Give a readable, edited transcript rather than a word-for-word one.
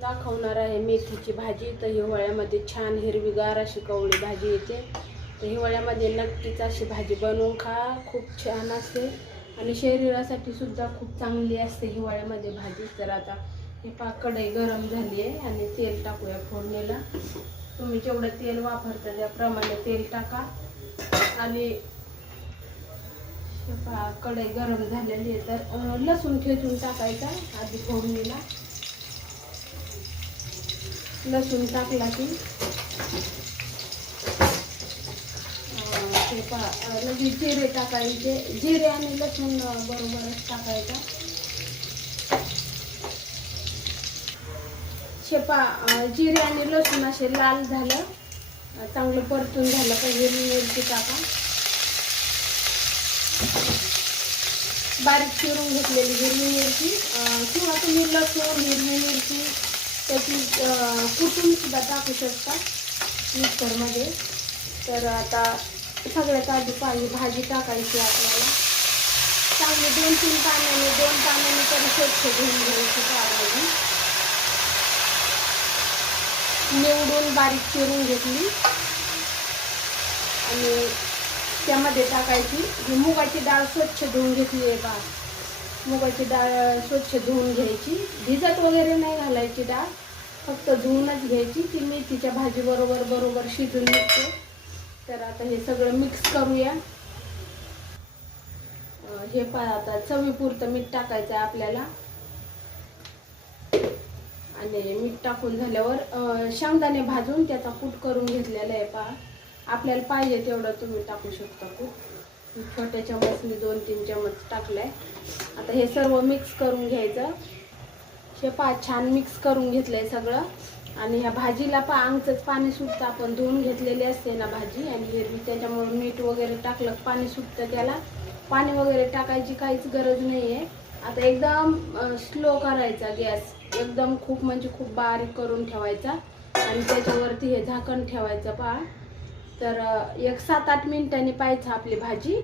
दाखवणार आहे मेथीची भाजी। तर हिवाळ्यामध्ये छान हिरवीगार अशी कवळी भाजी येते। तर हिवाळ्यामध्ये नक्कीच अशी भाजी बनवून खा, खूप छान असते आणि शरीरासाठी सुद्धा खूप चांगली असते हिवाळ्यामध्ये भाजी। तर आता हे कढई गरम झाली आहे आणि तेल टाकूया फोडणीला। तुम्ही जेवढं तेल वापरता त्याप्रमाणे तेल टाका आणि कढई गरम झालेली आहे तर लसूण ठेचून टाकायचा आधी फोडणीला। लसूण टाकला की लगेच जिरे टाकायचे। जिरे आणि लसूण बरोबरच टाकायचा। जिरे आणि लसूण असे लाल झालं, चांगलं परतून झालं का हिरवी मिरची टाका। बारीक चिरून घेतलेली हिरवी मिरची किंवा तुम्ही लसूण हिरवी मिरची त्याची कुटून सुद्धा टाकू शकता मिक्सरमध्ये। तर आता सगळ्यात आधी भाजी टाकायची आपल्याला। चांगली 2-3 पाण्याने 2 पाण्याने तरी स्वच्छ धुवून घ्यायची भाजी। निवडून बारीक चिरून घेतली आणि त्यामध्ये टाकायची ही मुगाची डाळ स्वच्छ धुवून घेतली आहे बा। मुगाची डाळ स्वच्छ धुवून घ्यायची, भिजत वगैरे नाही घालायची डाळ, फक्त धुवूनच घ्यायची। ती मेथीच्या भाजी बरोबर शिजून निघते। तर आता हे सगळं मिक्स करूया। हे आता चवीपुरतं मीठ टाकायचं आहे आपल्याला आणि मीठ टाकून झाल्यावर शेंगदाणे भाजून त्याचा कूट करून घेतलेला आहे पहा। आपल्याला पाहिजे तेवढं तुम्ही टाकू शकता कूट। छोट्या चमचनी 2-3 चमच टाकलाय। आता हे सर्व मिक्स करून घ्यायचं। हे छान मिक्स करून घेतलंय सगळं आणि ह्या भाजीला अंगचंच पाणी सुटतं। आपण धुवून घेतलेली असते ना भाजी आणि हिरवी, त्याच्यामुळे मीठ वगैरे टाकलं पाणी सुटतं त्याला। पाणी वगैरे टाकायची काहीच गरज नाही आहे। आता एकदम स्लो करायचा गॅस, एकदम खूप म्हणजे खूप बारीक करून ठेवायचा आणि त्याच्यावरती हे झाकण ठेवायचं पहा। तर एक 7-8 मिनिटांनी पाहायचं आपली भाजी।